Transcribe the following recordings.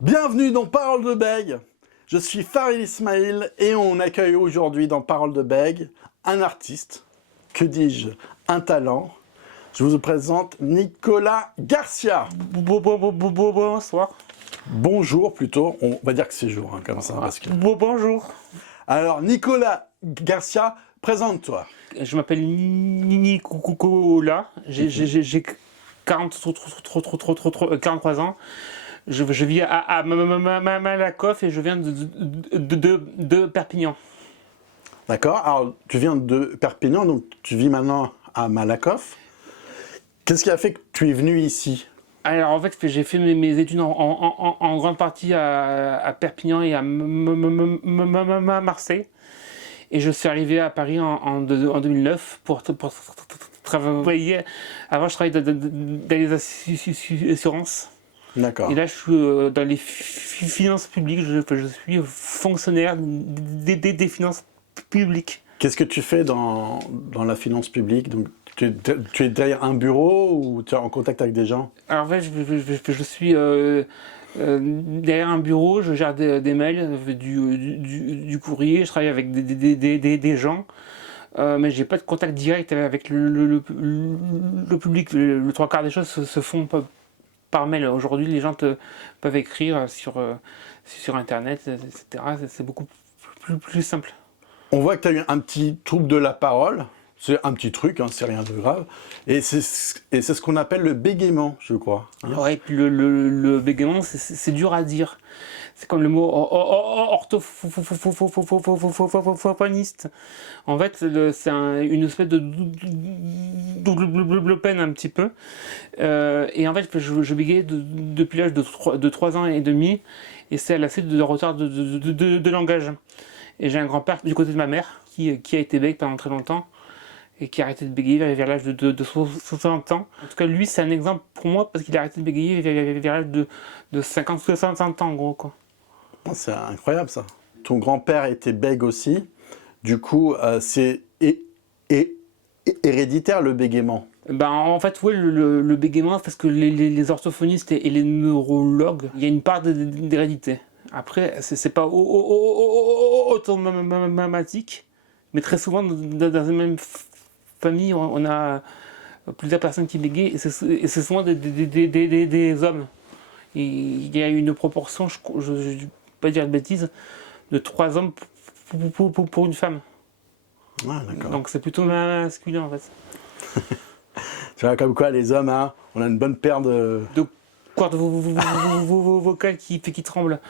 Bienvenue dans Parole de Bègue. Je suis Farid Ismail et on accueille aujourd'hui dans Parole de Bègue un artiste, que dis-je, un talent. Je vous présente Nicolas Garcia. Bonsoir. Bonjour plutôt, on va dire que c'est jour, hein, comme ça. Parce que... Bonjour. Alors Nicolas Garcia, présente-toi. Je m'appelle Nicolas, j'ai 43 ans. Je vis à Malakoff et je viens de Perpignan. D'accord, alors tu viens de Perpignan, donc tu vis maintenant à Malakoff. Qu'est-ce qui a fait que tu es venu ici ? Alors en fait, j'ai fait mes études en grande partie à Perpignan et à Marseille. Et je suis arrivé à Paris en 2009 pour travailler. Avant, je travaillais dans les assurances. D'accord. Et là, je suis dans les finances publiques. Je suis fonctionnaire des finances publiques. Qu'est-ce que tu fais dans la finance publique ? Donc, tu es derrière un bureau ou tu es en contact avec des gens ? Alors en fait, je suis derrière un bureau, je gère des mails, du courrier, je travaille avec des gens, mais j'ai pas de contact direct avec le public. Le trois quarts des choses se font par mail. Aujourd'hui, les gens peuvent écrire sur Internet, etc. C'est beaucoup plus simple. On voit que tu as eu un petit trouble de la parole. C'est un petit truc, hein, c'est rien de grave. Et c'est ce qu'on appelle le bégaiement, je crois. Hein. Ouais, le bégaiement, c'est dur à dire. C'est comme le mot orthophoniste. En fait, c'est une espèce de double peine un petit peu. Et en fait, je bégayais depuis l'âge de 3 ans et demi. Et c'est à la suite de retard de langage. Et j'ai un grand-père du côté de ma mère qui a été bègue pendant très longtemps. Et qui a arrêté de bégayer vers l'âge de 60 ans. En tout cas, lui, c'est un exemple pour moi, parce qu'il a arrêté de bégayer vers l'âge de 50-60 ans, en gros, quoi. C'est incroyable, ça. Ton grand-père était bègue aussi. Du coup, c'est héréditaire, le bégaiement. Ben, en fait, ouais, le bégaiement, parce que les orthophonistes et les neurologues, il y a une part d'hérédité. Après, c'est pas automatique, mais très souvent, dans une même famille, on a plusieurs personnes qui bégayent et c'est souvent des hommes. Et il y a une proportion, je ne vais pas dire de bêtises, de 3 hommes pour une femme. Ah, d'accord. Donc c'est plutôt masculin en fait. Tu vois, comme quoi les hommes, hein, on a une bonne paire de cordes vocales qui tremblent.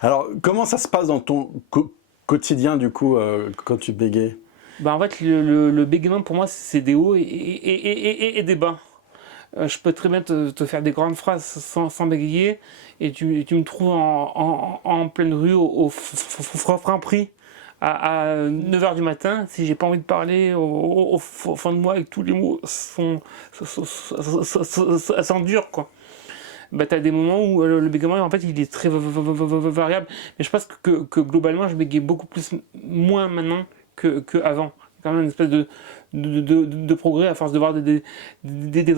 Alors, comment ça se passe dans ton quotidien, du coup, quand tu bégayes ? Bah en fait, le bégaiement pour moi, c'est des hauts et des bas. Je peux très bien te faire des grandes phrases sans bégayer, et tu me trouves en pleine rue au Franprix à 9h du matin. Si j'ai pas envie de parler au fond de moi et que tous les mots sont durs, quoi. Bah, tu as des moments où le bégaiement, en fait, il est très variable. Mais je pense que globalement, je bégaye beaucoup moins maintenant qu'avant. Quand même une espèce de progrès à force de voir des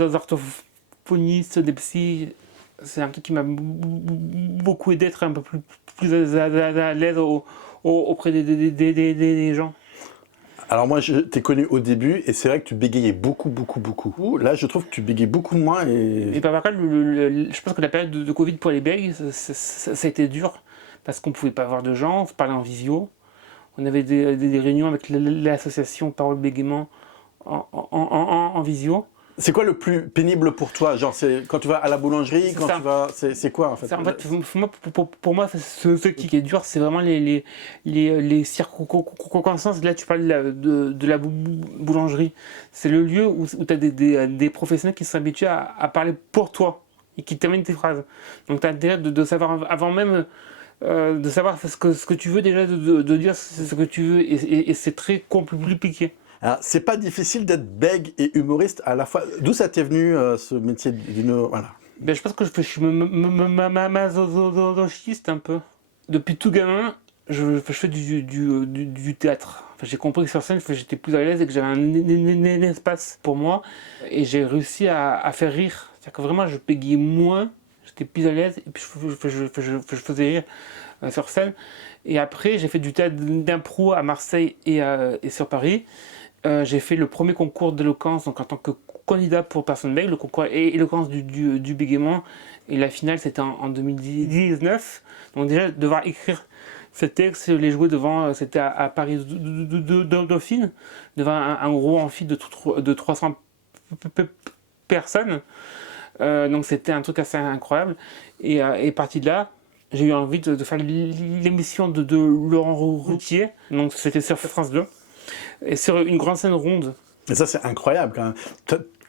orthophonistes, des psys. C'est un truc qui m'a beaucoup aidé à être un peu plus à l'aise auprès des gens. Alors moi, je t'ai connu au début, et c'est vrai que tu bégayais beaucoup. Là, je trouve que tu bégayes beaucoup moins. Et par contre, je pense que la période de Covid pour les bègues, ça a été dur, parce qu'on ne pouvait pas voir de gens, on se parlait en visio. On avait des réunions avec l'association Parole Bégaiement en visio. C'est quoi le plus pénible pour toi ? Genre, c'est quand tu vas à la boulangerie, quand ça. tu vas... C'est quoi, en fait ? En fait, pour moi, ce qui est dur, c'est vraiment les circonstances. Là, tu parles de la boulangerie. C'est le lieu où tu as des professionnels qui sont habitués à parler pour toi et qui terminent tes phrases. Donc, tu as intérêt de savoir, avant même de savoir ce que tu veux, déjà de dire ce que tu veux. Et c'est très compliqué. Alors, c'est pas difficile d'être bègue et humoriste à la fois. D'où ça t'est venu, ce métier voilà. Ben, je pense que je suis masochiste un peu. Depuis tout gamin, je fais du théâtre. Enfin, j'ai compris que sur scène, j'étais plus à l'aise et que j'avais un espace pour moi. Et j'ai réussi à faire rire. C'est-à-dire que vraiment, je bégayais moins, j'étais plus à l'aise et puis je faisais rire sur scène. Et après, j'ai fait du théâtre d'impro à Marseille et sur Paris. J'ai fait le premier concours d'éloquence donc en tant que candidat pour personne bègue, le concours éloquence du bégaiement. Et la finale, c'était en 2019. Donc déjà, devoir écrire ce texte, les jouer devant, c'était à Paris Dauphine, devant un gros amphi de 300 personnes. Donc c'était un truc assez incroyable. Et parti de là, j'ai eu envie de faire l'émission de Laurent Ruquier. Donc c'était sur France 2. Et sur une grande scène ronde. Et ça, c'est incroyable quand même.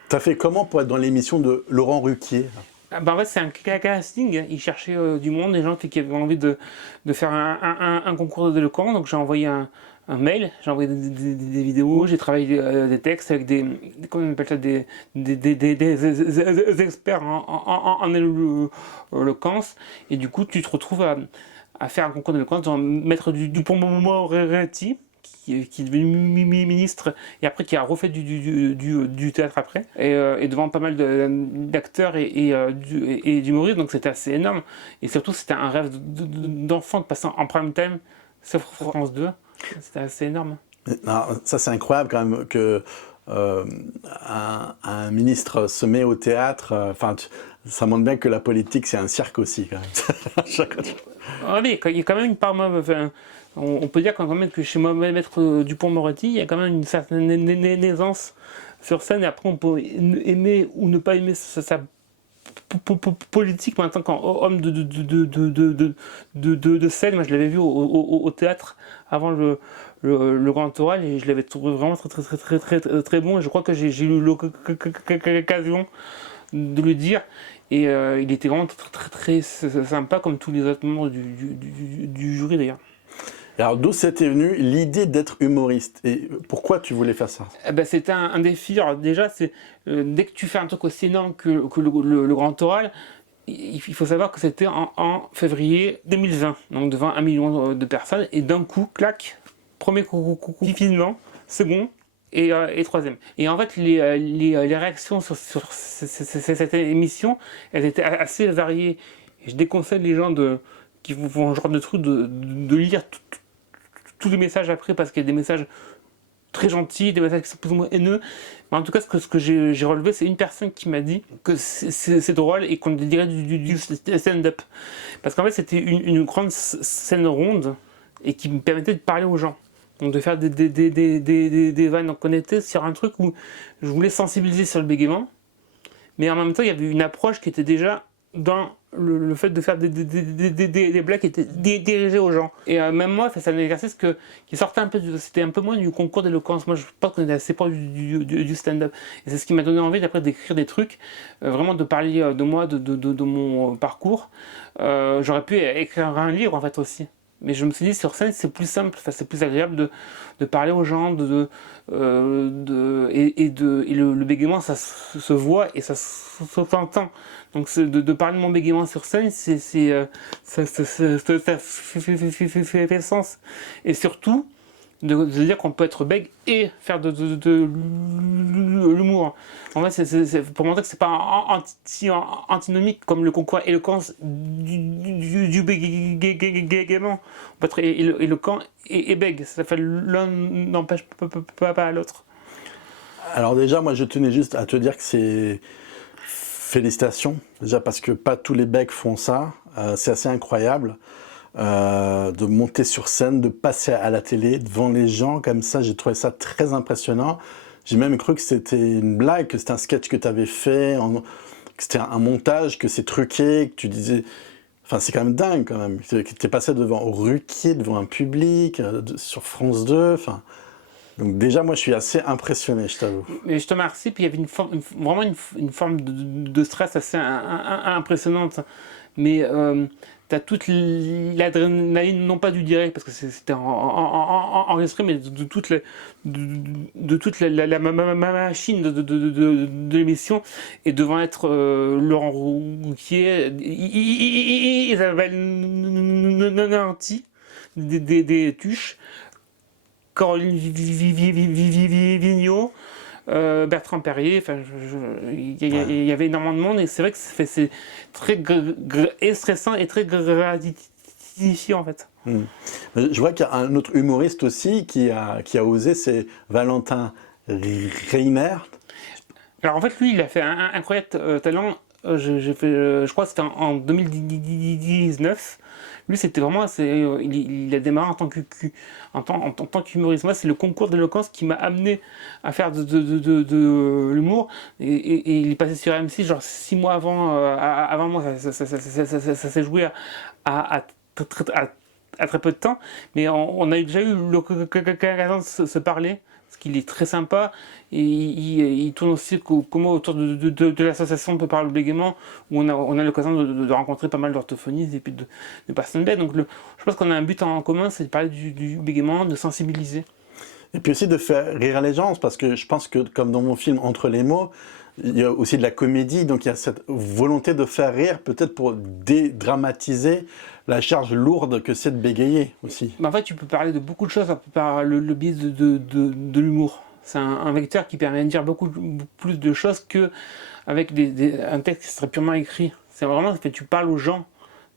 T'as fait comment pour être dans l'émission de Laurent Ruquier? En fait, c'est un casting. Il cherchait du monde, des gens qui avaient envie de faire un concours d'éloquence. Donc j'ai envoyé un mail, j'ai envoyé des vidéos, j'ai travaillé des textes avec comment on appelle ça, des experts en éloquence. Et du coup, tu te retrouves à faire un concours d'éloquence dans Maître Dupond-Moretti, qui est devenu ministre et après qui a refait du théâtre après et devant pas mal d'acteurs et d'humoristes, donc c'était assez énorme et surtout c'était un rêve d'enfant de passer en prime time sur France 2, c'était assez énorme. Non, ça c'est incroyable quand même que un ministre se met au théâtre, enfin ça montre bien que la politique c'est un cirque aussi quand même. Oui, il y a quand même une part, enfin, on peut dire quand même que chez moi, Maître Dupond-Moretti, il y a quand même une certaine aisance sur scène et après on peut aimer ou ne pas aimer sa politique, mais en tant qu'homme de scène, moi je l'avais vu au théâtre avant le Grand Oral et je l'avais trouvé vraiment très bon et je crois que j'ai eu l'occasion de le dire et il était vraiment très sympa comme tous les autres membres du jury d'ailleurs. Alors d'où c'était venu l'idée d'être humoriste et pourquoi tu voulais faire ça? Eh ben, c'était un défi. Alors déjà, c'est dès que tu fais un truc aussi énorme que le Grand Oral, il faut savoir que c'était en février 2020, donc devant 1 million de personnes, et d'un coup, clac, premier confinement, second et troisième. Et en fait, les réactions sur cette émission, elles étaient assez variées. Et je déconseille les gens qui font ce genre de truc de lire tous les messages après, parce qu'il y a des messages très gentils, des messages qui sont plus ou moins haineux. Mais en tout cas, ce que j'ai relevé, c'est une personne qui m'a dit que c'est drôle et qu'on dirait du stand-up. Parce qu'en fait, c'était une grande scène ronde et qui me permettait de parler aux gens. Donc de faire des vannes. Donc on était sur un truc où je voulais sensibiliser sur le bégaiement, mais en même temps, il y avait une approche qui était déjà dans le fait de faire des blagues qui étaient dirigées aux gens. Et même moi, c'est un exercice qui sortait un peu, c'était un peu moins du concours d'éloquence. Moi, je pense qu'on était assez proche du stand-up. Et c'est ce qui m'a donné envie d'après d'écrire des trucs, vraiment de parler de moi, de mon parcours. J'aurais pu écrire un livre en fait aussi. Mais je me suis dit, sur scène, c'est plus simple, c'est plus agréable de parler aux gens, et le bégaiement, ça se voit et ça s'entend. Donc de parler de mon bégaiement sur scène, ça fait sens. Et surtout, de dire qu'on peut être bègue et faire de l'humour. En fait, c'est pour montrer que c'est pas antinomique comme le concours éloquence du bégaiement. On peut être éloquent et bègue. Ça fait l'un n'empêche pas l'autre. Alors déjà, moi je tenais juste à te dire que c'est félicitations, déjà parce que pas tous les bègues font ça, c'est assez incroyable. De monter sur scène, de passer à la télé devant les gens comme ça, j'ai trouvé ça très impressionnant. J'ai même cru que c'était une blague, que c'était un sketch que tu avais fait, que c'était un montage, que c'est truqué, que tu disais... Enfin, c'est quand même dingue quand même, que tu es passé devant Ruquier, devant un public, sur France 2, enfin... Donc déjà, moi, je suis assez impressionné, je t'avoue. Mais je te remercie, puis il y avait vraiment une forme de stress assez impressionnante. Mais tu as toute l'adrénaline, non pas du direct, parce que c'était enregistré, mais de toute la machine de l'émission. Et devant être Laurent Ruquier, Isabelle Nanty, des tuches, Caroline Vigneault, Bertrand Perrier, enfin, il y avait énormément de monde et c'est vrai que c'est très stressant et très gratifiant en fait. Je vois qu'il y a un autre humoriste aussi qui a osé, c'est Valentin Reinert. Alors en fait lui il a fait un incroyable talent, je crois que c'était en 2019. Lui, c'était vraiment, il a démarré en tant qu'humoriste. Moi, c'est le concours d'éloquence qui m'a amené à faire de l'humour. Et il est passé sur M6, genre 6 mois avant moi. Ça s'est joué à très peu de temps. Mais on a déjà eu l'occasion de se parler. Parce qu'il est très sympa et il tourne aussi comment autour de l'association de Parole Bégaiement où on a l'occasion de rencontrer pas mal d'orthophonistes et puis de personnes bêtes. Donc je pense qu'on a un but en commun, c'est de parler du bégaiement, de sensibiliser. Et puis aussi de faire rire les gens, parce que je pense que comme dans mon film Entre les mots, il y a aussi de la comédie, donc il y a cette volonté de faire rire, peut-être pour dédramatiser la charge lourde que c'est de bégayer aussi. En fait, tu peux parler de beaucoup de choses par le biais de l'humour. C'est un vecteur qui permet de dire beaucoup plus de choses qu'avec un texte qui serait purement écrit. C'est vraiment que tu parles aux gens,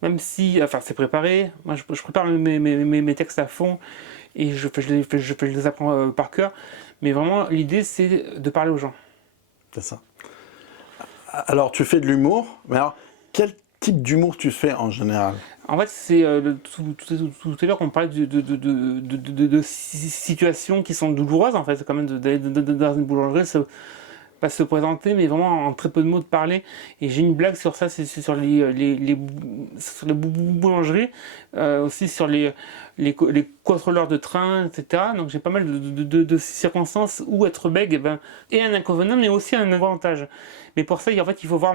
même si, enfin c'est préparé. Moi je prépare mes textes à fond et je les apprends par cœur. Mais vraiment, l'idée c'est de parler aux gens. C'est ça. Alors, tu fais de l'humour, mais alors, quel type d'humour tu fais en général? En fait, c'est tout à l'heure qu'on parlait de situations qui sont douloureuses, en fait, quand même, d'aller dans une boulangerie, pas se présenter, mais vraiment en très peu de mots de parler. Et j'ai une blague sur ça, c'est sur les boulangeries, aussi sur les contrôleurs de train, etc. Donc j'ai pas mal de circonstances où être bègue est un inconvénient, mais aussi un avantage. Mais pour ça, en fait, il faut voir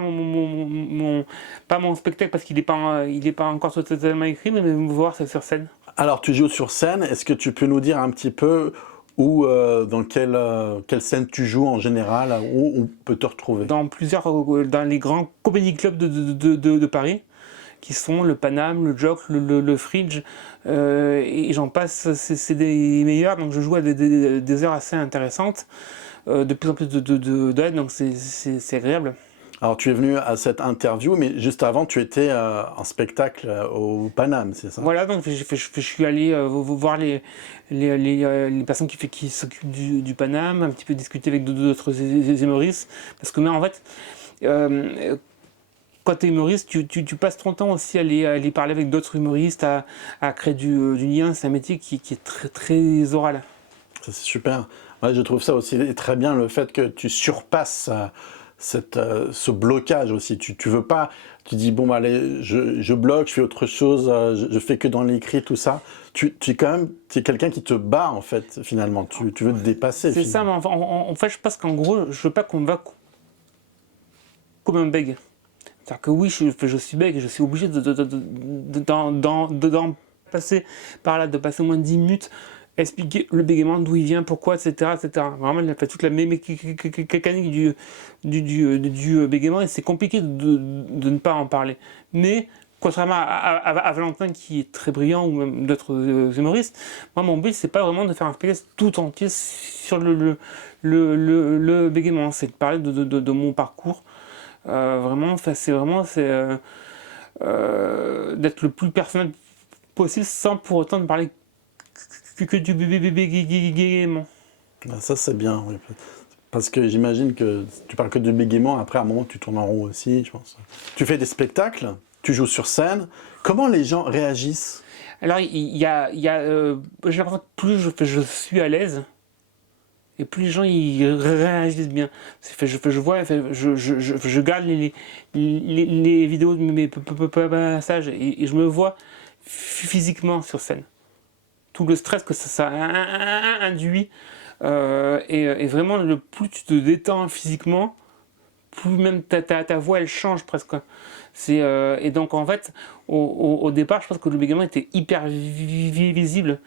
pas mon spectacle parce qu'il n'est pas encore totalement écrit, mais me voir ça sur scène. Alors, tu joues sur scène, est-ce que tu peux nous dire un petit peu où, dans quelle scène tu joues en général, où on peut te retrouver? Dans les grands comedy clubs de Paris, qui sont le Paname, le Jock, le Fridge, et j'en passe, c'est des meilleurs, donc je joue à des heures assez intéressantes, de plus en plus d'aide, donc c'est agréable. Alors, tu es venu à cette interview, mais juste avant, tu étais en spectacle au Paname, c'est ça? Voilà, donc je suis allé voir les personnes qui s'occupent du Paname, un petit peu discuter avec d'autres humoristes, parce que mais en fait, quand tu es humoriste, tu passes ton temps aussi à aller parler avec d'autres humoristes, à créer du lien. C'est un métier qui est très, très oral. Ça, c'est super. Ouais, je trouve ça aussi très bien, le fait que tu surpasses ce blocage aussi. Tu veux pas, tu dis, bon, allez, je bloque, je fais autre chose, je fais que dans l'écrit, tout ça. Tu es quand même, tu es quelqu'un qui te bat, en fait, finalement. Tu veux te dépasser. C'est ça, mais en fait, je pense qu'en gros, je veux pas qu'on me va comme un bègue. C'est-à-dire que oui, je suis bègue, je suis obligé d'en passer par là, de passer au moins 10 minutes, expliquer le bégaiement, d'où il vient, pourquoi, etc. Vraiment, il a fait toute la mécanique du bégaiement et c'est compliqué de ne pas en parler. Mais, contrairement à Valentin qui est très brillant ou même d'autres humoristes, moi mon but c'est pas vraiment de faire un spectacle tout entier sur le bégaiement, c'est de parler de mon parcours. Vraiment, d'être le plus personnel possible sans pour autant ne parler que du bégaiement. Ça, c'est bien, oui. Parce que j'imagine que tu parles que du bégaiement, après, à un moment, tu tournes en rond aussi, je pense. Tu fais des spectacles, tu joues sur scène. Comment les gens réagissent? Alors, j'ai l'impression que plus je suis à l'aise, et plus les gens ils réagissent bien. Je garde les vidéos de mes passages et je me vois physiquement sur scène. Tout le stress que ça induit. Et vraiment, le plus tu te détends physiquement, plus même ta voix elle change presque. Et donc en fait, au départ, je pense que le bégaiement était hyper visible.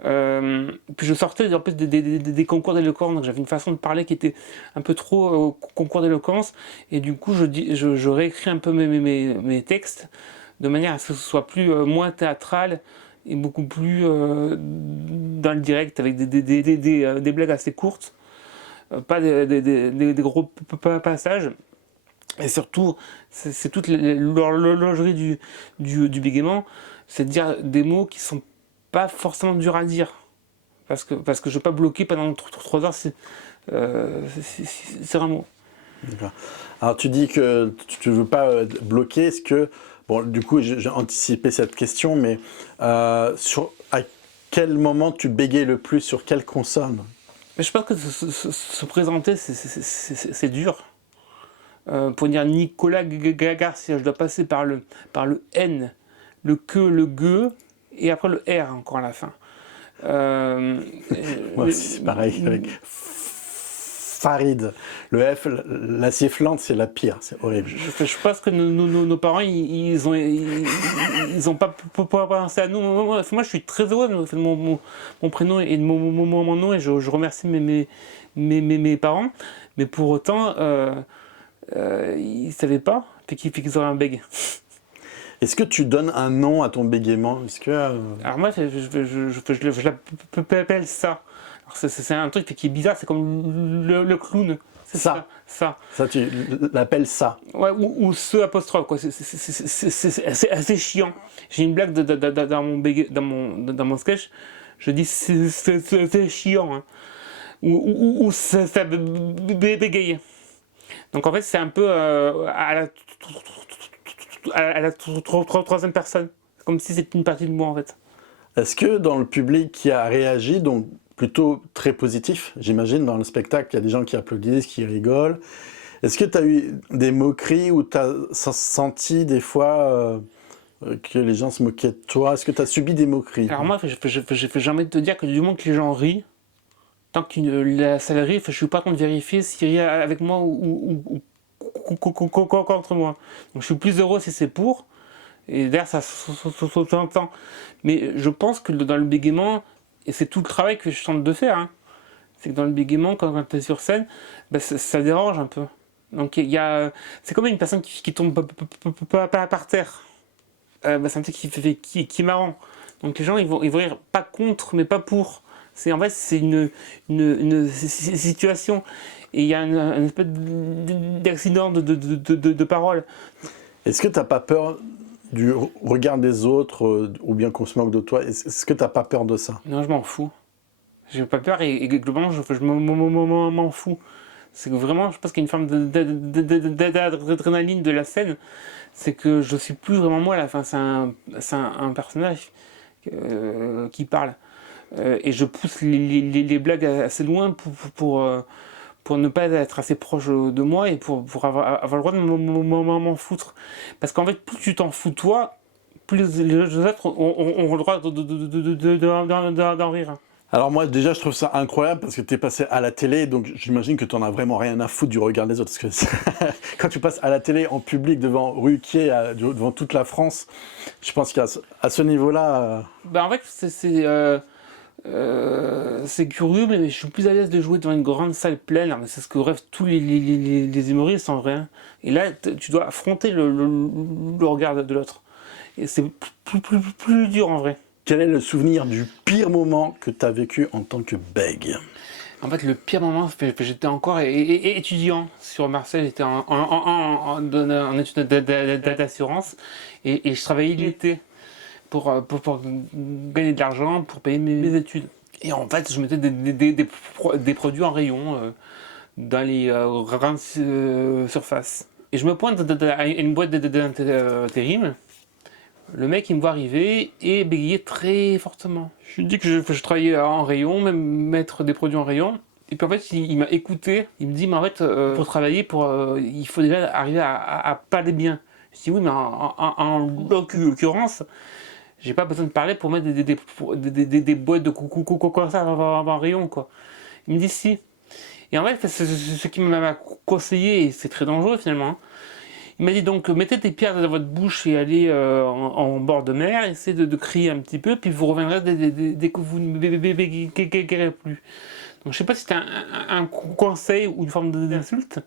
Puis je sortais en plus des concours d'éloquence, donc j'avais une façon de parler qui était un peu trop concours d'éloquence, et du coup je réécris un peu mes textes de manière à ce que ce soit moins théâtral et beaucoup plus dans le direct, avec des blagues assez courtes, pas des gros passages. Et surtout, c'est toute l'horlogerie du bégaiement, c'est de dire des mots qui sont pas forcément durs à dire. Parce que je ne vais pas bloquer pendant 3 heures, c'est un mot. D'accord. Alors tu dis que tu ne veux pas bloquer, est-ce que... Bon, du coup, j'ai anticipé cette question, mais à quel moment tu bégayes le plus, sur quelle consonne? Mais je pense que se présenter, c'est dur. Pour dire Nicolas Garcia, je dois passer par le N, le que, le ge, et après le R encore à la fin. Moi aussi, c'est pareil avec Farid. Le F, la sifflante, c'est la pire, c'est horrible. Je pense que nos parents, ils ont pas pensé à nous. Moi, je suis très heureux de mon prénom et de mon nom, et je remercie mes parents. Mais pour autant, ils savaient pas, puis qu'ils auraient un bég. Est-ce que tu donnes un nom à ton bégaiement? Est-ce que Alors moi, je l'appelle ça. C'est un truc qui est bizarre, c'est comme le clown. C'est ça. Ça, tu l'appelles ça? Ouais, ou ce apostrophe, quoi. C'est assez chiant. J'ai une blague dans mon sketch, je dis c'est chiant. Hein. Ou ça bégaye. Donc en fait, c'est un peu à la troisième personne. C'est comme si c'était une partie de moi, en fait. Est-ce que dans le public qui a réagi, donc plutôt très positif, j'imagine, dans le spectacle, il y a des gens qui applaudissent, qui rigolent. Est-ce que tu as eu des moqueries ou tu as senti des fois que les gens se moquaient de toi? Est-ce que tu as subi des moqueries? Alors moi, j'ai envie de te dire que du moment que les gens rient, tant que la salle rit, je suis pas contre vérifier s'ils rient avec moi ou contre moi. Donc je suis plus heureux si c'est pour, et d'ailleurs ça s'entend. Mais je pense que dans le bégaiement, et c'est tout le travail que je tente de faire, hein, c'est que dans le bégaiement, quand tu es sur scène, bah, ça dérange un peu. Donc c'est comme une personne qui tombe pas par terre. C'est un truc qui est marrant. Donc les gens ils vont rire pas contre, mais pas pour. En fait, c'est une situation. Et il y a un espèce d'accident de parole. Est-ce que tu n'as pas peur du regard des autres ou bien qu'on se moque de toi? Est-ce que tu n'as pas peur de ça? Non, je m'en fous. J'ai pas peur et globalement, je m'en fous. C'est que vraiment, je pense qu'il y a une forme d'adrénaline de la scène. C'est que je suis plus vraiment moi à la fin. C'est un personnage qui parle. Et je pousse les blagues assez loin pour ne pas être assez proche de moi et pour avoir le droit de m'en foutre. Parce qu'en fait, plus tu t'en fous toi, plus les autres ont le droit d'en rire. Alors moi déjà je trouve ça incroyable parce que tu es passé à la télé, donc j'imagine que tu n'en as vraiment rien à foutre du regard des autres. Parce que quand tu passes à la télé en public devant Ruquier, devant toute la France, je pense qu'à ce niveau-là... En fait c'est curieux, mais je suis plus à l'aise de jouer devant une grande salle pleine. C'est ce que rêvent tous les humoristes en vrai. Hein. Et là, tu dois affronter le regard de l'autre. Et c'est plus dur en vrai. Quel est le souvenir du pire moment que tu as vécu en tant que bègue? En fait, le pire moment, j'étais encore étudiant sur Marseille, j'étais en études d'assurance et je travaillais l'été pour gagner de l'argent, pour payer mes études. Et en fait, je mettais des produits en rayon dans les grandes surfaces. Et je me pointe à une boîte d'intérim. Le mec, il me voit arriver et bégayer très fortement. Je lui dis que je travaillais en rayon, même mettre des produits en rayon. Et puis en fait, il m'a écouté. Il me dit, mais en fait, pour travailler, il faut déjà arriver à parler bien. Je dis, oui, mais en l'occurrence, j'ai pas besoin de parler pour mettre des boîtes de comme ça en rayon, quoi. Il me dit, si. Et en fait, ce qui m'a conseillé, et c'est très dangereux finalement, hein. Il m'a dit donc mettez des pierres dans votre bouche et allez en bord de mer, essayez de crier un petit peu, puis vous reviendrez dès que vous ne bégaierez plus. Donc je sais pas si c'était un conseil ou une forme d'insulte,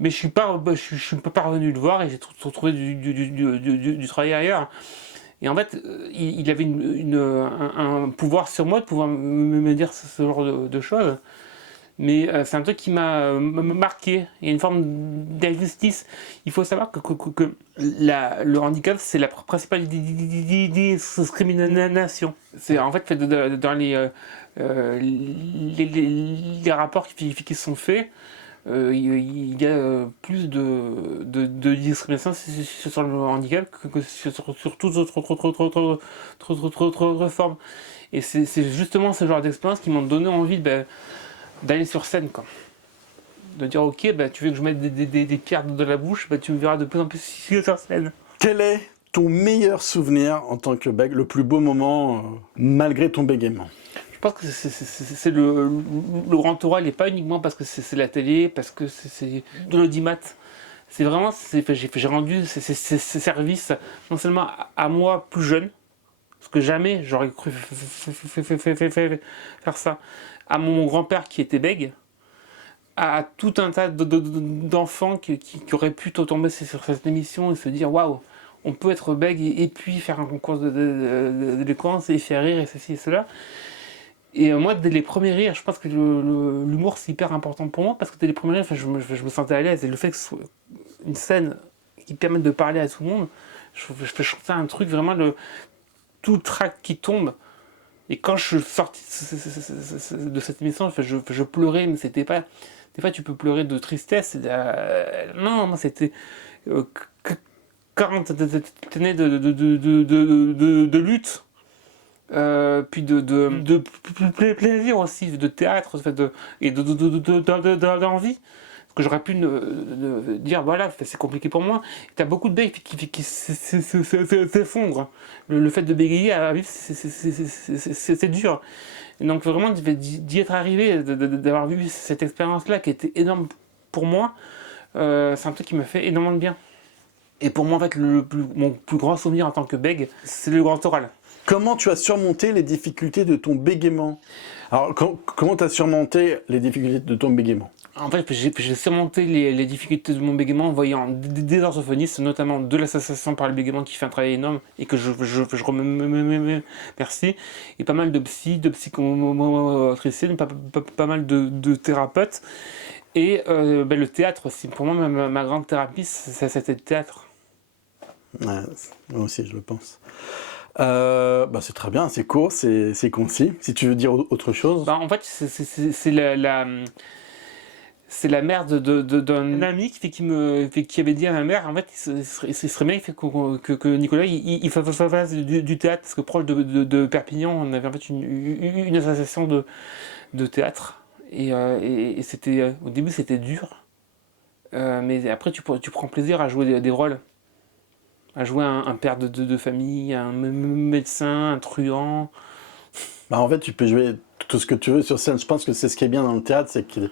mais je suis pas revenu le voir et j'ai trouvé du travail ailleurs. Et en fait, il avait un pouvoir sur moi de pouvoir me dire ce genre de choses. Mais c'est un truc qui m'a marqué. Il y a une forme d'injustice. Il faut savoir que le handicap, c'est la principale discrimination. C'est en fait dans les rapports qui sont faits, il y a plus de discrimination sur le handicap que sur toutes autres formes. Et c'est justement ce genre d'expérience qui m'ont donné envie d'aller sur scène, quoi. De dire ok, tu veux que je mette des pierres dans la bouche, tu me verras de plus en plus sur scène. Quel est ton meilleur souvenir en tant que bègue, le plus beau moment malgré ton bégaiement? Je pense que c'est le grand oral, et pas uniquement parce que c'est la télé, parce que c'est de l'audimat. C'est vraiment, j'ai rendu ces services non seulement à moi plus jeune, parce que jamais j'aurais cru faire ça, à mon grand-père qui était bègue, à tout un tas d'enfants qui auraient pu tomber sur cette émission et se dire waouh, on peut être bègue et puis faire un concours d'éloquence et faire rire et ceci et cela. Et moi, dès les premiers rires, je pense que l'humour c'est hyper important pour moi parce que dès les premiers rires, je me sentais à l'aise et le fait que ce soit une scène qui permette de parler à tout le monde, je chantais un truc vraiment tout le trac qui tombe. Et quand je suis sorti de cette émission, je pleurais, mais c'était pas. Des fois, tu peux pleurer de tristesse. Non, moi, c'était 40 années de lutte, puis de plaisir aussi, de théâtre, et d'envie. Que j'aurais pu dire, voilà, c'est compliqué pour moi. Tu as beaucoup de bègues qui s'effondrent. Le fait de bégayer à vivre, c'est dur. Et donc vraiment, d'y être arrivé, d'avoir vu cette expérience-là qui était énorme pour moi, c'est un truc qui m'a fait énormément de bien. Et pour moi, en fait, mon plus grand souvenir en tant que bègue, c'est le grand oral. Comment tu as surmonté les difficultés de ton bégaiement? Alors, comment tu as surmonté les difficultés de ton bégaiement? En fait, j'ai surmonté les difficultés de mon bégaiement en voyant des orthophonistes, notamment de l'association par le bégaiement qui fait un travail énorme et que je remercie, et pas mal de psychomotriciens, pas mal de thérapeutes, et le théâtre aussi. Pour moi, ma grande thérapie, c'était le théâtre. Ouais, moi aussi, je le pense. C'est très bien, c'est court, c'est concis. Si tu veux dire autre chose. En fait, c'est la mère d'un ami qui avait dit à ma mère, en fait, il serait bien que Nicolas il fasse du théâtre, parce que proche de Perpignan, on avait en fait une association de théâtre, et c'était, au début c'était dur, mais après tu prends plaisir à jouer des rôles, à jouer un père de famille, un médecin, un truand. En fait, tu peux jouer tout ce que tu veux sur scène. Je pense que c'est ce qui est bien dans le théâtre, c'est qu'il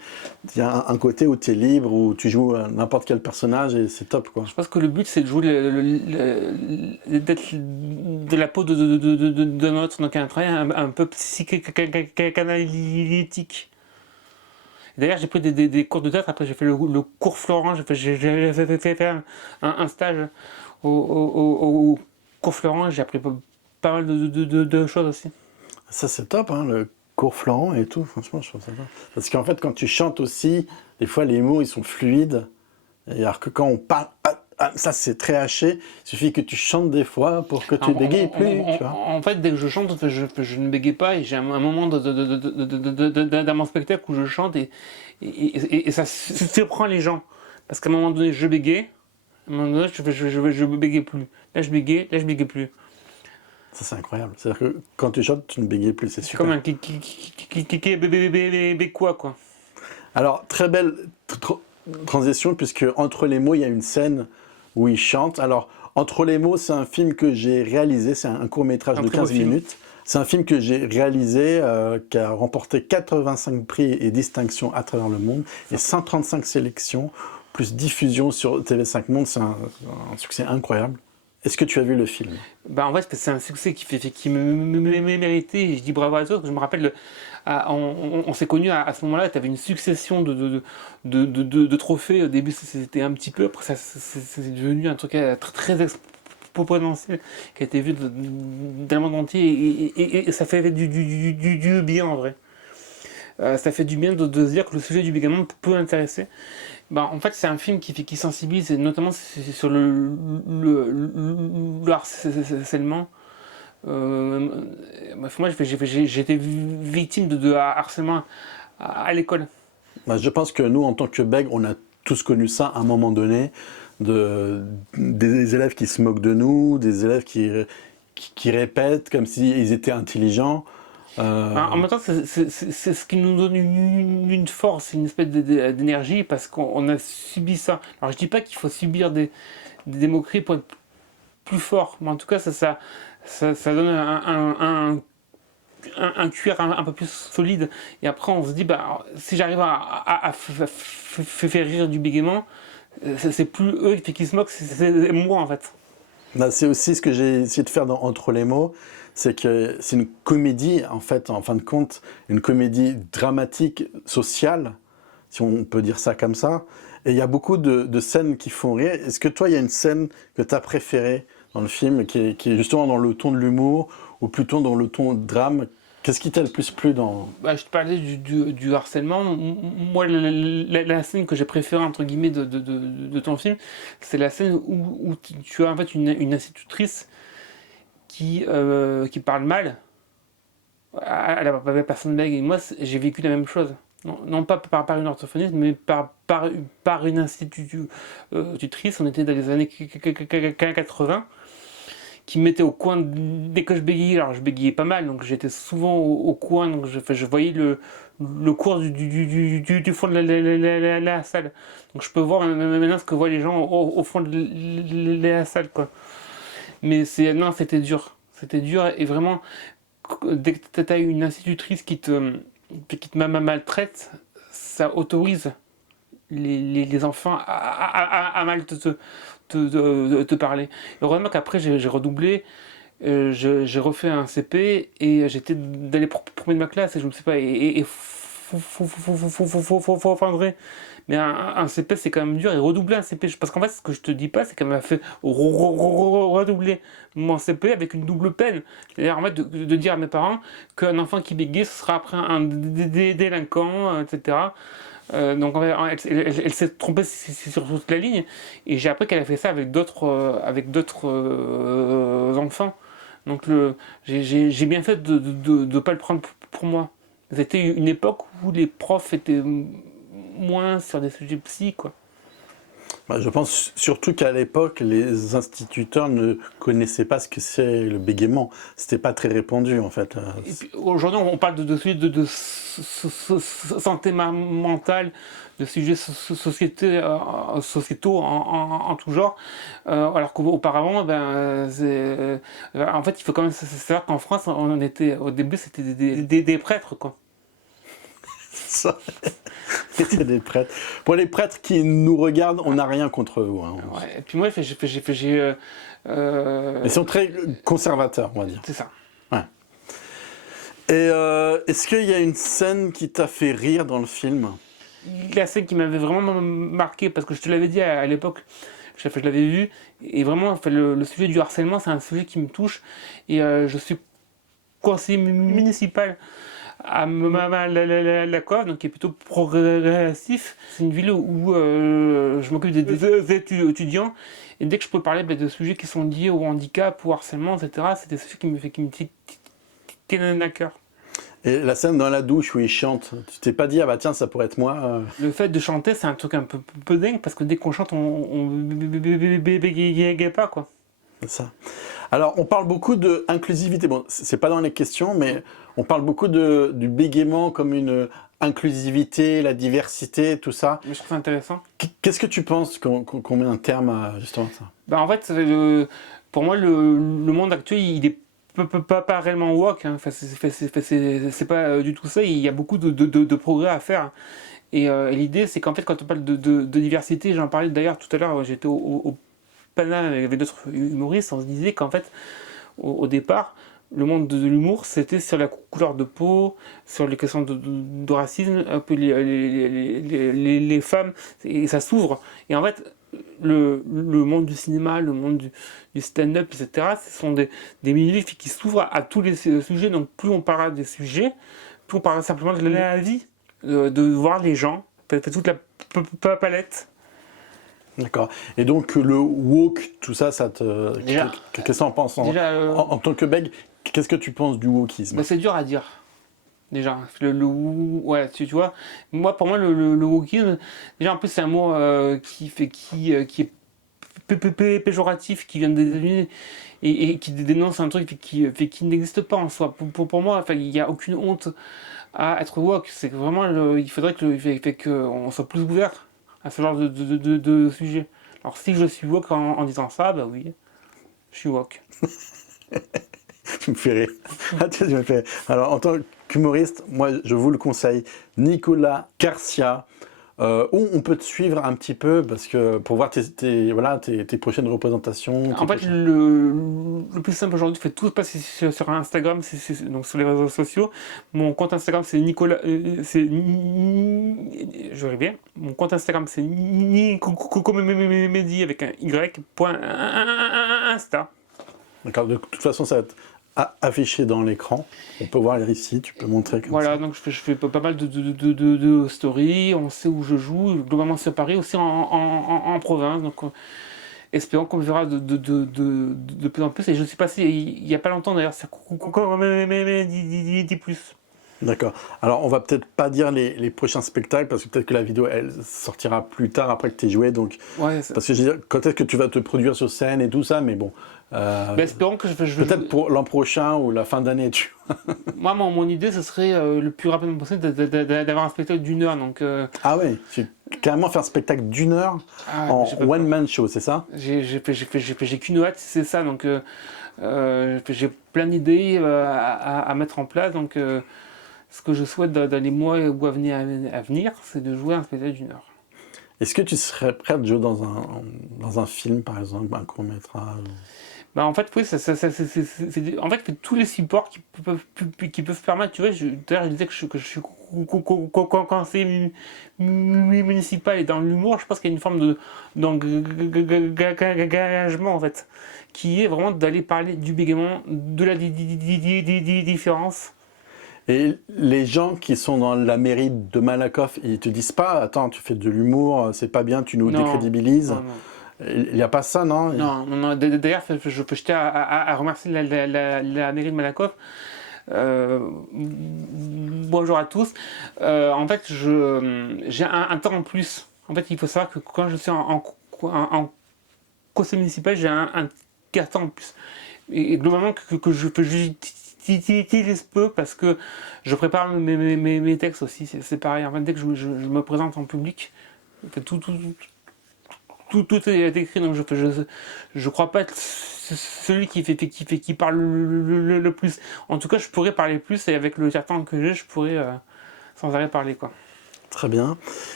y a un côté où tu es libre, où tu joues n'importe quel personnage et c'est top, quoi. Je pense que le but c'est de jouer d'être de la peau d'un autre, donc un travail un peu psychanalytique. D'ailleurs, j'ai pris des cours de théâtre, après j'ai fait le cours Florent, j'ai fait un stage au cours Florent, j'ai appris pas mal de choses aussi. Ça, c'est top, hein, le cours Florent et tout, franchement, je trouve ça top. Parce qu'en fait, quand tu chantes aussi, des fois, les mots, ils sont fluides. Et alors que quand on parle, ça, c'est très haché. Il suffit que tu chantes des fois pour que tu bégayes plus, tu vois. En fait, dès que je chante, je ne bégaye pas, et j'ai un moment dans mon spectacle où je chante, et ça surprend les gens. Parce qu'à un moment donné, je bégaye, à un moment donné, je bégaye plus. Là, je bégaye plus. Ça, c'est incroyable. C'est-à-dire que quand tu chantes, tu ne bégayes plus, c'est super. Comme un québécois, quoi. Alors, très belle transition, puisque Entre les mots, il y a une scène où il chante. Alors, Entre les mots, c'est un film que j'ai réalisé, c'est un court-métrage de 15 minutes. C'est un film que j'ai réalisé, qui a remporté 85 prix et distinctions à travers le monde, et 135 sélections, plus diffusion sur TV5 Monde. C'est un succès incroyable. Est-ce que tu as vu le film? En fait, c'est un succès qui me mérité, et je dis bravo à toi. Je me rappelle, on s'est connus à ce moment-là, tu avais une succession de trophées. Au début, c'était un petit peu, après, c'est devenu un truc très potentiel qui a été vu dans le monde entier et ça fait du bien en vrai. Ça fait du bien de se dire que le sujet du bégaiement peut intéresser. Ben, en fait, c'est un film qui sensibilise, et notamment sur le harcèlement. Moi, j'ai été victime de harcèlement à l'école. Bah, je pense que nous, en tant que bègues, on a tous connu ça à un moment donné, des élèves qui se moquent de nous, des élèves qui répètent comme s'ils étaient intelligents. En même temps, c'est ce qui nous donne une force, une espèce d'énergie, parce qu'on a subi ça. Alors je dis pas qu'il faut subir des moqueries pour être plus fort, mais en tout cas ça donne un cuir un peu plus solide. Et après on se dit, bah, si j'arrive à faire rire du bégaiement, c'est plus eux qui se moquent, c'est moi en fait. Là, c'est aussi ce que j'ai essayé de faire dans Entre les mots, c'est que c'est une comédie, en fait, en fin de compte, une comédie dramatique, sociale, si on peut dire ça comme ça. Et il y a beaucoup de scènes qui font rire. Est-ce que toi, il y a une scène que tu as préférée dans le film, qui est justement dans le ton de l'humour, ou plutôt dans le ton de drame? Qu'est-ce qui t'a le plus plu dans... Bah, je te parlais du harcèlement. Moi, la scène que j'ai préférée, entre guillemets, de ton film, c'est la scène où tu as en fait une institutrice qui parle mal à la personne bègue. Et moi, j'ai vécu la même chose. Non pas par une orthophoniste, mais par une institutrice. On était dans les années 80, qui me mettait au coin dès que je bégayais. Alors je bégayais pas mal, donc j'étais souvent au coin, donc je voyais le cours du fond de la salle. Donc je peux voir maintenant ce que voient les gens au fond de la salle, quoi. Mais non, c'était dur. C'était dur, et vraiment, dès que tu as une institutrice qui te maltraite, ça autorise les enfants à mal te parler. Heureusement qu'après j'ai redoublé, j'ai refait un CP et j'étais dans les premiers de ma classe et je me sais pas, et faut enfin. Mais un CP c'est quand même dur, et redoubler un CP, parce qu'en fait ce que je te dis pas, c'est qu'elle m'a fait redoubler mon CP avec une double peine. C'est-à-dire en fait de dire à mes parents qu'un enfant qui bégaye ce sera après un délinquant, etc. Donc elle s'est trompée sur toute la ligne, et j'ai appris qu'elle a fait ça avec d'autres enfants. Donc j'ai bien fait de ne pas le prendre pour moi. C'était une époque où les profs étaient moins sur des sujets psy, quoi. Bah, je pense surtout qu'à l'époque, les instituteurs ne connaissaient pas ce que c'est le bégaiement. C'était pas très répandu, en fait. Et puis, aujourd'hui, on parle de sujets de santé mentale, de sujets sociétaux en tout genre, alors qu'auparavant, en fait, il faut quand même savoir qu'en France, au début, c'était des prêtres, quoi. Ça. C'était des prêtres. Pour les prêtres qui nous regardent, on n'a rien contre vous. Hein. Ouais, et puis moi, Ils sont très conservateurs, on va dire. c'est ça. Ouais. Et est-ce qu'il y a une scène qui t'a fait rire dans le film? La scène qui m'avait vraiment marqué, parce que je te l'avais dit à l'époque, je l'avais vu, et vraiment, en fait, le sujet du harcèlement, c'est un sujet qui me touche, et je suis conseiller municipal à la Coiffe, donc qui est plutôt progressif. C'est une ville où je m'occupe des étudiants, et dès que je peux parler de sujets qui sont liés au handicap, au harcèlement, etc., c'est des sujets qui me tiennent à cœur. Et la scène dans la douche où il chante, tu t'es pas dit, ah bah tiens, ça pourrait être moi Le fait de chanter, c'est un truc un peu dingue, parce que dès qu'on chante, on bégaye pas, quoi. C'est ça. Alors, on parle beaucoup d'inclusivité. Bon, c'est pas dans les questions, mais on parle beaucoup du bégaiement comme une inclusivité, la diversité, tout ça. Mais je trouve ça intéressant. Qu'est-ce que tu penses qu'on met un terme à justement ça? Bah en fait, pour moi, le monde actuel, il est pas réellement woke, hein. Enfin, c'est pas du tout ça. Il y a beaucoup de progrès à faire. Et l'idée, c'est qu'en fait, quand on parle de diversité, j'en parlais d'ailleurs tout à l'heure, j'étais au Paname avec d'autres humoristes, on se disait qu'en fait, au départ, le monde de l'humour, c'était sur la couleur de peau, sur les questions de racisme, un peu les femmes, et ça s'ouvre. Et en fait, le monde du cinéma, le monde du stand-up, etc., ce sont des milieux qui s'ouvrent à tous les sujets. Donc plus on parlera des sujets, plus on parlera simplement de la vie, de voir les gens, peut-être toute la palette. D'accord. Et donc le woke, tout ça, Déjà, qu'est-ce que ça en pense déjà, en tant que bègue, qu'est-ce que tu penses du wokisme? c'est dur à dire. Déjà, ouais, tu vois, pour moi, le wokisme, déjà en plus c'est un mot qui est péjoratif, qui vient des États-Unis et qui dénonce un truc qui n'existe pas en soi. Pour moi, enfin, il n'y a aucune honte à être woke. C'est que vraiment, il faudrait qu'on soit plus ouvert à ce genre de sujet. Alors si je suis woke en disant ça, bah oui, je suis woke. Tu me fais rire. Ah, tu me fais rire. Alors, en tant qu'humoriste, moi, je vous le conseille, Nicolas Garcia, où on peut te suivre un petit peu, parce que pour voir tes prochaines représentations. En fait, le plus simple aujourd'hui, tout passer sur Instagram, donc sur les réseaux sociaux. Mon compte Instagram, c'est Nicolas. Je reviens. Mon compte Instagram, c'est Nicocomédi avec un Y. Insta. D'accord, de toute façon, ça va être affiché dans l'écran. On peut voir ici, tu peux montrer comme Voilà, ça. donc je fais pas mal de stories, on sait où je joue, globalement sur Paris, aussi en province, donc espérons qu'on me verra de plus en plus. Et je suis passé il y a pas longtemps d'ailleurs, c'est dit plus. D'accord. Alors, on va peut-être pas dire les prochains spectacles, parce que peut-être que la vidéo, elle sortira plus tard, après que tu aies joué. Donc, Ouais, parce que je veux dire, quand est-ce que tu vas te produire sur scène et tout ça, mais bon. espérons que peut-être pour l'an prochain ou la fin d'année, Moi, mon idée, ce serait le plus rapidement possible d'avoir un spectacle d'1 heure. Donc, Ah ouais, carrément faire un spectacle d'1 heure en one-man show, c'est ça? J'ai qu'une hâte, c'est ça. Donc, j'ai plein d'idées à mettre en place. Donc, ce que je souhaite dans les mois ou à venir, c'est de jouer un spectacle d'1 heure. Est-ce que tu serais prêt à jouer dans un film, par exemple, un court-métrage? Bah en fait, oui, en fait, tous les supports qui peuvent permettre, tu vois, d'ailleurs, je disais que je suis conseiller municipal et dans l'humour, je pense qu'il y a une forme d'engagement, en fait, qui est vraiment d'aller parler du bégaiement, de la différence. Et les gens qui sont dans la mairie de Malakoff, ils te disent pas, attends, tu fais de l'humour, c'est pas bien, tu nous décrédibilises. Non. Il n'y a pas ça, non? Non. D'ailleurs, je peux jeter à remercier la mairie de Malakoff. Bonjour à tous. En fait, j'ai un temps en plus. En fait, il faut savoir que quand je suis en conseil municipal, j'ai un temps en plus. Et globalement, que je peux j'utilise peu parce que je prépare mes textes aussi. C'est pareil. En fait, dès que je me présente en public, tout est écrit, donc je crois pas être celui qui parle le plus. En tout cas, je pourrais parler plus et avec le temps que j'ai, je pourrais sans arrêt parler, quoi. Très bien.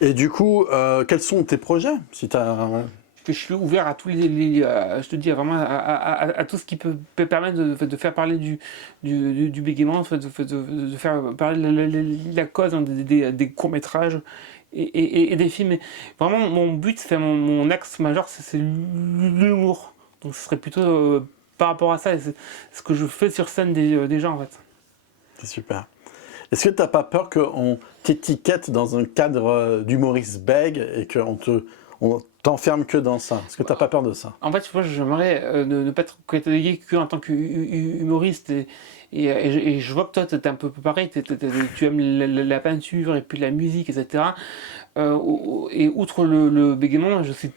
Et du coup, quels sont tes projets si Je suis ouvert à tous je te dis vraiment à tout ce qui peut permettre de faire parler du bégaiement, de faire parler la cause dans des courts-métrages et des films. Mais vraiment, mon but, mon axe majeur, c'est l'humour. Donc ce serait plutôt par rapport à ça, et c'est ce que je fais sur scène des gens, en fait. C'est super. Est-ce que tu n'as pas peur qu'on t'étiquette dans un cadre d'humoriste bègue et qu'on t'enferme que dans ça? Est-ce que tu n'as pas peur de ça? En fait, moi, j'aimerais ne pas être catalogué qu'en tant qu'humoriste. Et je vois que toi, tu es un peu pareil. Tu aimes la peinture et puis la musique, etc. Et outre le bégaiement, je suis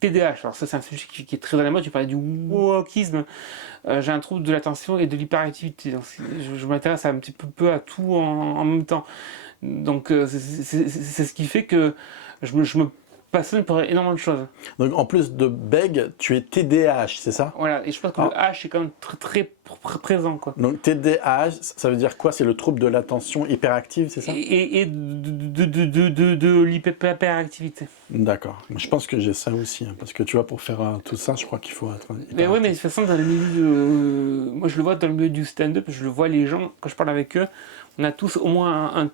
TDAH. Alors ça, c'est un sujet qui est très à la mode. Tu parlais du wokisme. J'ai un trouble de l'attention et de l'hyperactivité. Donc je m'intéresse un petit peu à tout en même temps. Donc c'est ce qui fait que je me passionne pour énormément de choses. Donc en plus de bègue, tu es TDAH, c'est ça? Voilà, et je pense que le H est quand même très présent, quoi. Donc TDAH, ça veut dire quoi? C'est le trouble de l'attention hyperactive, c'est ça? Et de l'hyperactivité. D'accord. Je pense que j'ai ça aussi, hein, parce que tu vois, pour faire tout ça, je crois qu'il faut être Mais oui, mais de toute façon, dans le milieu moi, je le vois dans le milieu du stand-up, je le vois les gens, quand je parle avec eux, on a tous au moins un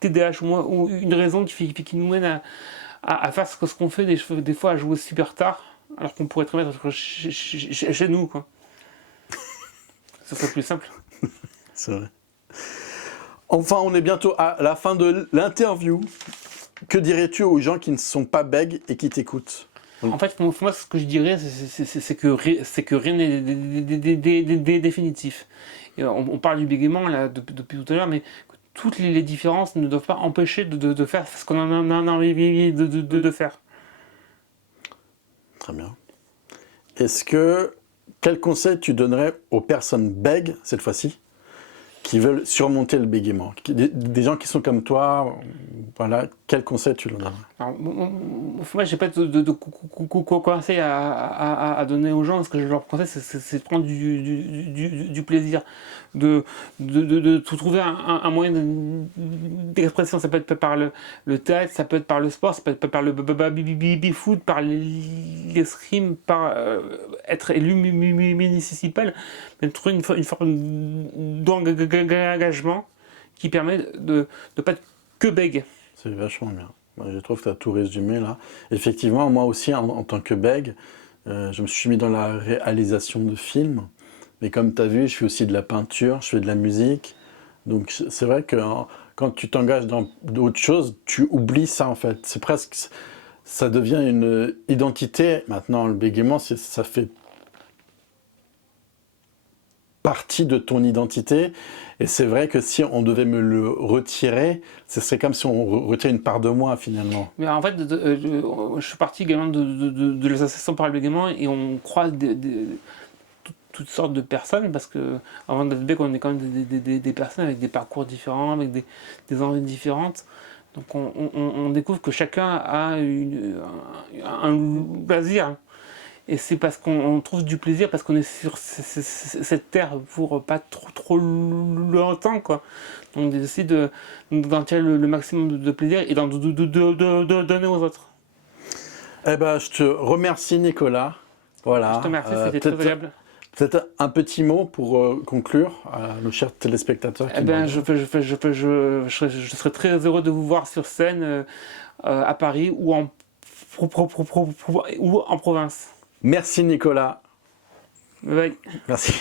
TDAH, ou une raison qui nous mène à faire ce qu'on fait des fois, à jouer super tard, alors qu'on pourrait très bien être chez nous, quoi. Ça serait plus simple. C'est vrai. Enfin, on est bientôt à la fin de l'interview. Que dirais-tu aux gens qui ne sont pas bègues et qui t'écoutent? En fait, moi, ce que je dirais, c'est que rien n'est définitif. Et on parle du bégaiement là, depuis tout à l'heure, mais toutes les différences ne doivent pas empêcher de faire ce qu'on a envie de faire. Très bien. Quel conseil tu donnerais aux personnes bègues, cette fois-ci, qui veulent surmonter le bégaiement? Des gens qui sont comme toi, voilà, quel conseil tu leur donnerais? Alors, moi, j'ai pas de conseil à donner aux gens. Ce que je leur conseille, c'est de prendre du plaisir, de trouver un moyen d'expression. Ça peut être par le théâtre, ça peut être par le sport, ça peut être par le baby-foot, par l'escrime, par être élu municipal, mais de trouver une forme d'engagement qui permet de ne pas être que bègue. C'est vachement bien. Moi, je trouve que tu as tout résumé là. Effectivement, moi aussi, en tant que bègue, je me suis mis dans la réalisation de films. Mais comme tu as vu, je fais aussi de la peinture, je fais de la musique. Donc c'est vrai que quand tu t'engages dans d'autres choses, tu oublies ça en fait. C'est presque, ça devient une identité. Maintenant, le bégaiement, ça fait partie de ton identité. Et c'est vrai que si on devait me le retirer, ce serait comme si on retirait une part de moi finalement. Mais en fait, je suis parti également de l'association par le bégaiement et on croise toutes sortes de personnes parce que avant d'être bègue, on est quand même des personnes avec des parcours différents, avec des envies différentes. Donc on découvre que chacun a un loisir. Et c'est parce qu'on trouve du plaisir, parce qu'on est sur cette terre pour pas trop longtemps, quoi. Donc d'essayer d'en tirer le maximum de plaisir et d'en donner aux autres. Eh ben, je te remercie Nicolas. Voilà. Je te remercie, c'était très agréable. Peut-être un petit mot pour conclure à nos chers téléspectateurs. Eh ben, je serais très heureux de vous voir sur scène à Paris ou en province. Merci Nicolas. Bye. Merci.